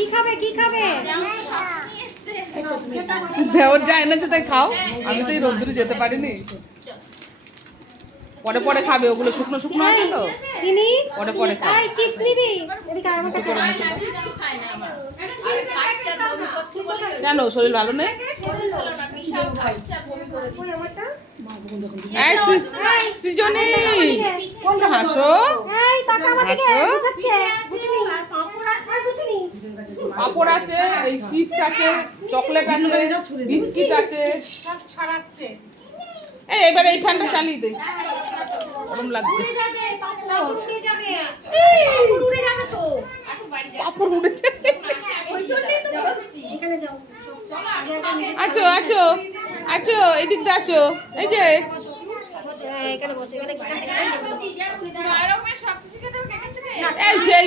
কি খাবে কি খাবে? দেওয়ার তাই খাও। আমি তো এই রোদ্দুরে যেতে পারিনি। পরে পরে খাবে ওগুলো শুকনো শুকনো আছে তো। চিনি? পরে পরে এই চিপস নিবি? এদিকে আমার কাছে। কেন শরীর ভালো নেই? সৃজনী! কোনটা? হাসো। হাসো। পাপড় আছে এই চিপস আছে চকলেট আছে বিস্কিট আছে। এই এবার এই ফ্যানটা চালিয়ে দে। গরম লাগছে। পাপড় উড়েছে আছো আছো আছো এদিক দিয়ে আছো। এই যে। হ্যাঁ, এখানে বসো এখানে এই সেই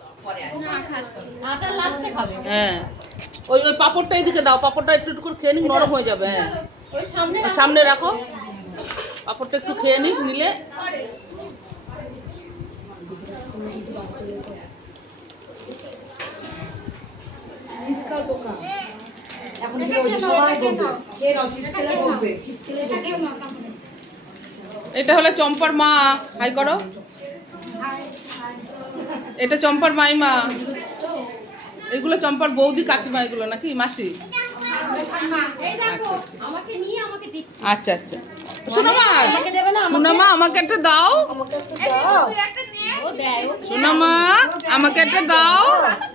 হ্যাঁ। ওই ওই পাপড়টা এদিকে দাও পাপড়টা একটু একটু করে খেয়ে নিক নরম হয়ে যাবে হ্যাঁ। ওই সামনে রাখো। পাপড়টা একটু খেয়ে নিক নিলে। এটা হলো চম্পার মা। হাই করো। এটা চম্পার মাইমা। এগুলো চম্পার বৌদি কাকিমা এগুলো নাকি? মাসি? আচ্ছা আচ্ছা। সোনামা সোনামা আমাকে একটা দাও। সোনামা আমাকে একটা দাও।